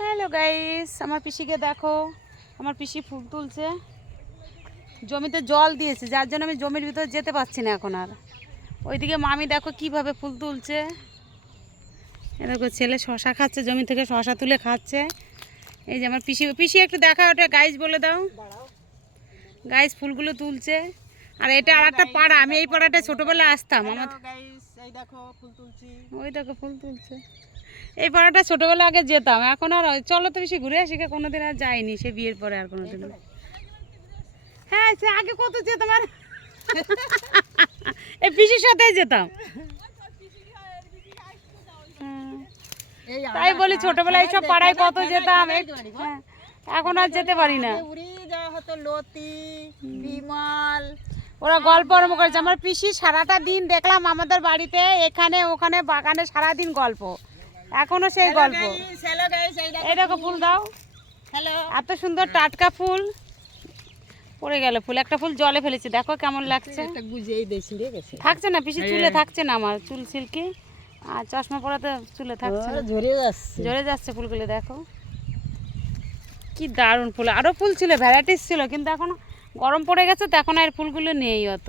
Hello guys, আমার পিসিকে দেখো। আমার পিসি ফুল তুলছে, জমিতে জল দিয়েছে যার জন্য আমি জমির ভিতরে যেতে পারছি না এখন আর। ওইদিকে মামি দেখো কিভাবে ফুল তুলছে। এ দেখো ছেলে শশা খাচ্ছে, জমি থেকে শশা তুলে খাচ্ছে। এই যে আমার পিসি পিসি একটু দেখা, ওটা গাইস বলে দাও। গাইস ফুলগুলো তুলছে। আর এটা আর একটা পাড়া, আমি এই পাড়াটা ছোটবেলায় আসতাম। আমার এই দেখো ফুল তুলছি। ওই দেখো ফুল তুলছে। এই পাড়াটা ছোটবেলা আগে যেতাম, এখন আর চলো তো বেশি ঘুরে আসি, কোনোদিন আর যাইনি সে বিয়ের পরে আর কোনোদিন। হ্যাঁ সে আগে কত যেতাম, আর এই পিসির সাথে যেতাম। তাই বলি ছোটবেলায় এইসব পাড়ায় কত যেতাম, হ্যাঁ এখন আর যেতে পারি না। লতি বিমল ওরা গল্প আরম্ভ করেছে। আমার পিসি সারাটা দিন দেখলাম আমাদের বাড়িতে এখানে ওখানে বাগানে সারাদিন গল্প, এখনো সেই গল্প। এই দেখো ফুল দাও, এত সুন্দর টাটকা ফুল পড়ে গেল। ফুল একটা ফুল জলে ফেলেছি, দেখো কেমন লাগছে। থাকছে না পিসি চুলে, থাকছে না আমার চুল সিল্কি, আর চশমা পরাতে চুলে থাকছে না, ঝরে যাচ্ছে ফুলগুলো। দেখো কি দারুণ ফুল, আরো ফুল ছিল, ভ্যারাইটিস ছিল, কিন্তু এখন গরম পড়ে গেছে তো এখন আর ফুলগুলো নেই অত।